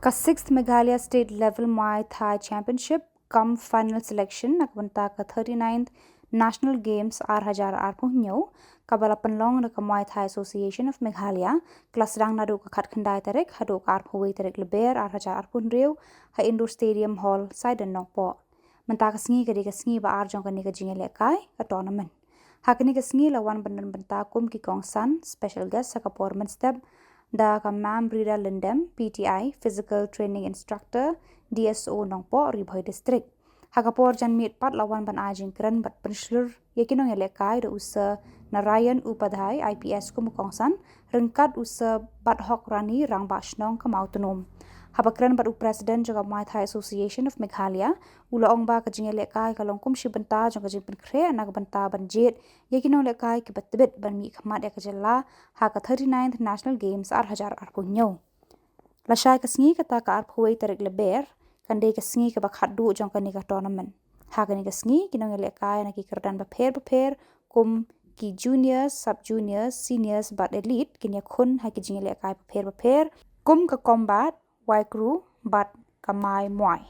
Ka 6th Meghalaya State Level Muay Thai Championship come final selection nakbanta ka 39th National Games R1000 arpuhnyo kabala penlong na ka Muay Thai Association of Meghalaya kelas rang nadu ka khat khandai tarek hadu ka arpuwi tarek leber R1000 arpunriu ha Indoor Stadium Hall Saidan Nongpo menta ka sngi ka sngi ba arjong ka ni ka jingele kai ka tournament hakni ka sngi lawan bandan banta kum ki kong san special guest sa ka performance step da ka Mam Brida Lindem PTI Physical Training Instructor DSO Nongpo Ribhoi District Hakapor jan mit pat lawan ban ajing kran bat penslur yakinong elekai da usa Narayan Upadhyay IPS kumukongsan rengkat usa bat hok rani rang bashnong kam autonom Habakran bat President juga Muay Thai Association of Meghalaya ula ong ba ka jing elekai ka longkum shi banta jong ka jing penkre na ka banta banjet yakinong elekai ki batbit ban mi khamat ya ka jella ha ka 39th National Games R1000 arkunyo Lashai ka sngi kata ka arphuai tarik leber kande ka sngi ka bakhadu jong ka ni ka tournament ha ka ni ka sngi kinong elekai na ki kerdan bapher kum ki juniors sub juniors seniors but elite kinya khun ha ki jing elekai bapher kum ka combat Y crew but kamai muay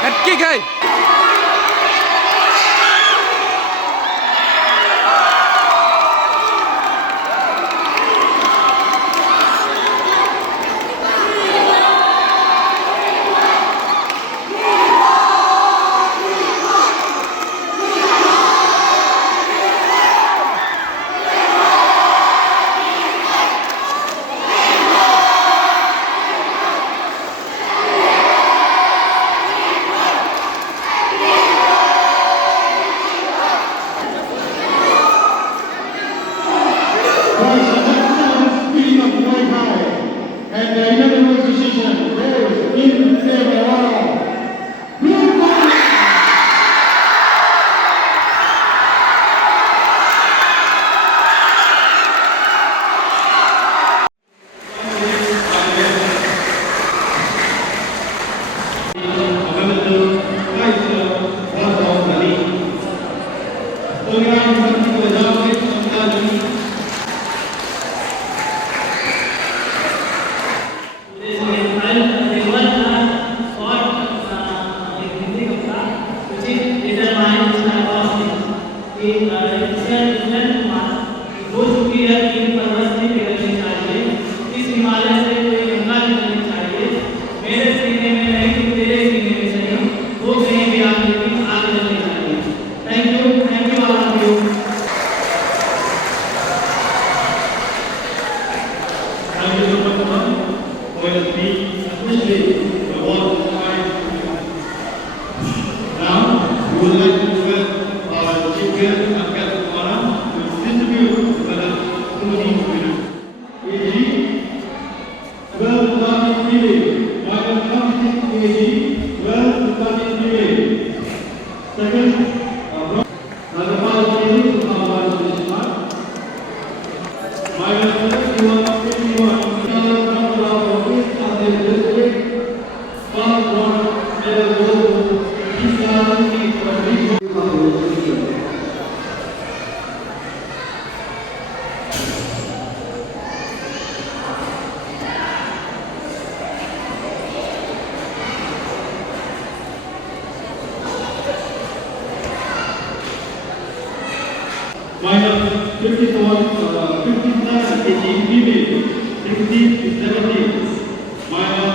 Head kick, hey! And the unanimous decision goes in favor of Blue Corner. minus 59 kg female, 16 to 17. Maya